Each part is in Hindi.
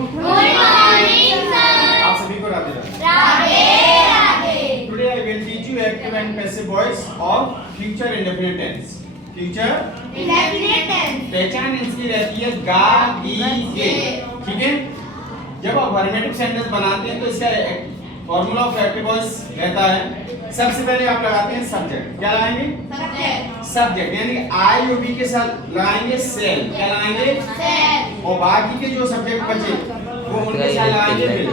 Good morning sir. आप सभी को Radhe Radhe. Today I will teach you active and passive voice of future indefinite tense. Future indefinite tense पहचान इसकी रहती है गा गी गे, ठीक है। जब आप अफर्मेटिव सेंटेंस बनाते हैं तो इसका फॉर्मूला ऑफ एक्टिव वॉइस रहता है, सबसे पहले आप लगाते हैं सब्जेक्ट। क्या लगाएंगे? सब्जेक्ट। सब्जेक्ट यानी आई और बी के साथ लगाएंगे सेल। क्या लगाएंगे? सेल। और बाकी के जो सब्जेक्ट बचे वो उनके साथ लगाएंगे विल।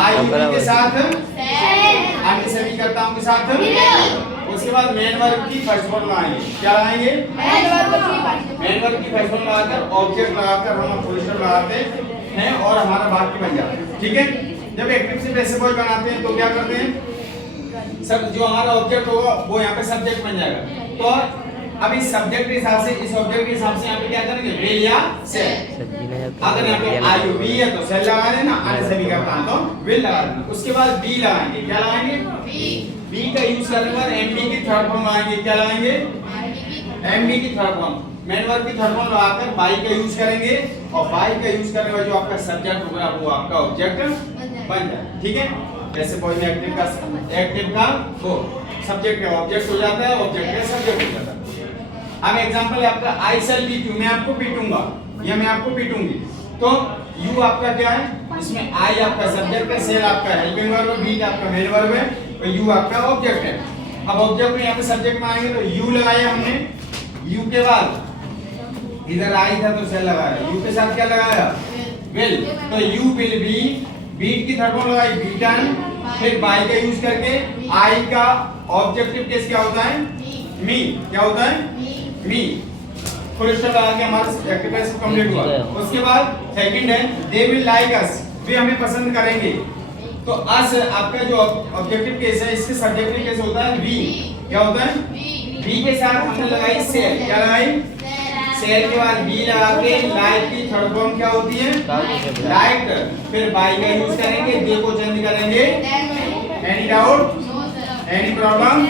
आई और बी के साथ सेल, अन्य सभी कर्ताओं के साथ विल। उसके बाद मेन वर्ब की फर्स्ट फॉर्म लगाएंगे। क्या लगाएंगे? मेन वर्ब की फर्स्ट फॉर्म लगाकर ऑब्जेक्ट लगाकर हम फुल स्टॉप लगाते हैं और हमारा वाक्य बन जाता है, ठीक है। जब एक्टिव से पैसिव वॉइस बनाते हैं तो क्या करते हैं, सब जो हमारा ऑब्जेक्ट होगा वो यहाँ पे सब्जेक्ट बन जाएगा। तो अब इस सब्जेक्ट के हिसाब से, इस ऑब्जेक्ट के हिसाब से यहाँ पे क्या करेंगे? विल या सेल। अगर यहाँ पे आई बी है तो सेल लगा देना, अन्य सभी का काम तो विल लगा देना। उसके बाद बी लगाएंगे। क्या लगाएंगे? बी का यूज करने पर एमबी की थर्ड फॉर्म लगाएंगे। क्या लगाएंगे? एमबी की थर्ड फॉर्म। मेन वर्ब की थर्ड फॉर्म लगाकर बाई का यूज करेंगे और बाई का यूज करने पर जो आपका सब्जेक्ट होगा वो आपका ऑब्जेक्ट बन जाए, ठीक है। जैसे कोई भी एक्टिव का वो सब्जेक्ट का ऑब्जेक्ट हो जाता है, ऑब्जेक्ट का सब्जेक्ट हो जाता है। अब एग्जांपल है आपका आई शैल बीट यू, मैं आपको पीटूंगा या मैं आपको पीटूंगी। तो यू आपका क्या है? इसमें आई आपका सब्जेक्ट है, सेल आपका हेल्पिंग वर्ब है, बीट आपका मेन वर्ब है और यू आपका ऑब्जेक्ट है। अब ऑब्जेक्ट में यहाँ पे सब्जेक्ट में आएंगे तो यू लगाया हमने, यू के बाद इधर आई था तो सेल लगाया, यू के साथ क्या लगाया? विल। तो यू विल बी, बीट की थर्ड फॉर्म लगाई बीटन, फिर बाई का यूज करके आई का ऑब्जेक्टिव केस क्या होता है? मी। क्या होता है? मी। फुल स्टॉप लगा के हमारा एक्टिव टेंस कंप्लीट हुआ। उसके बाद सेकंड है दे विल लाइक अस, वे हमें पसंद करेंगे। तो अस आपका जो ऑब्जेक्टिव केस है, इसके सब्जेक्टिव केस होता है वी। क्या होता है? वी के साथ हमने लगाई सेल। क्या लगाई? सेल के बाद बी लगा के लाइक की थर्ड फॉर्म क्या होती है? लाइक। फिर बाई का यूज करेंगे, दे को चेंज करेंगे। Any doubt? Any problem?